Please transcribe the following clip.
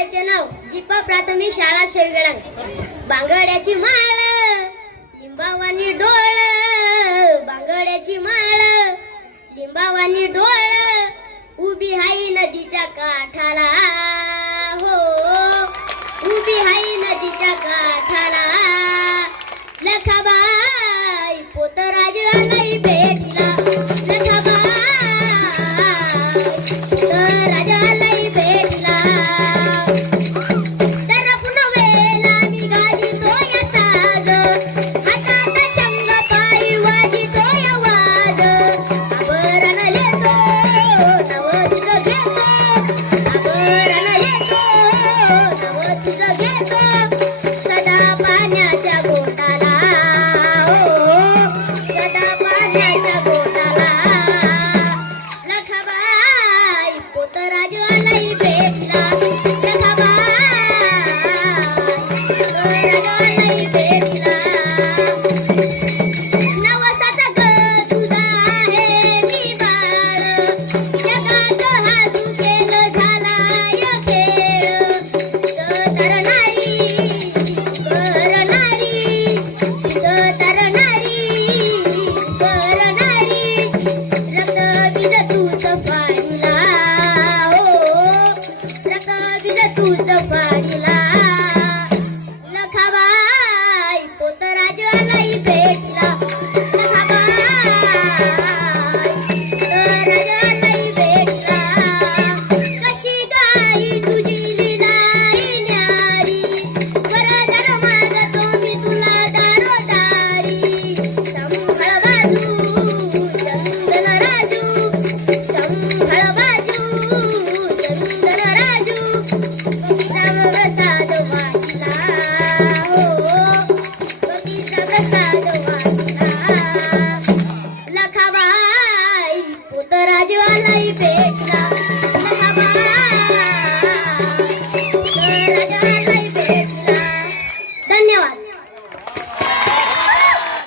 शाळेचे नाव जिपा प्राथमिक शाळा शेळगडण. बांगड्याची माळ लिंबावानी डोळ, बांगड्याची माळ लिंबावानी डोळ, उभी हाई नदीच्या काठाला, हो उभी हाई नदीच्या काठाला. लखाबाई पोतराज आलाई भेटीला, लखाबाई पोतराज आलाई भेटीला. तरपुन वेला निघाली तोय साग, हातात चंग पायी वाजितो आवाज. आभरण येतो नव तुझं घेतो, आभरण येतो नव तुझं घेतो. सदा पाण्याच्या गोटाला, सदा पाण्याच्या गोटाला. लखाबाई पोतराज आलाई भेटला, लखाबाई पोतराज आलाई भेटला. नवसाचा ग तुझा आहे मी बाळ, जगात हा तू केलं झालाय खेळ. तरणारी करणारी, तरणारी करणारी, रक्तबीज तूच फाडीला, हो रक्तबीज तूच फाडीला. लखाबाई पोतराज आलाई भेटीला, लखाबाई पोतराज आलाई भेटीला. कशी गाई तुझी लीलाई न्यारी, वरदान मागतो मी तुला दारोदारी. संभळ बाजू चंदन राजू, संभळ बाजू चंदन राजू. बगीचा प्रसाद वाहिला, हो बगीचा प्रसाद वाहिला. लखाबाई पोतराज आलाई भेटला.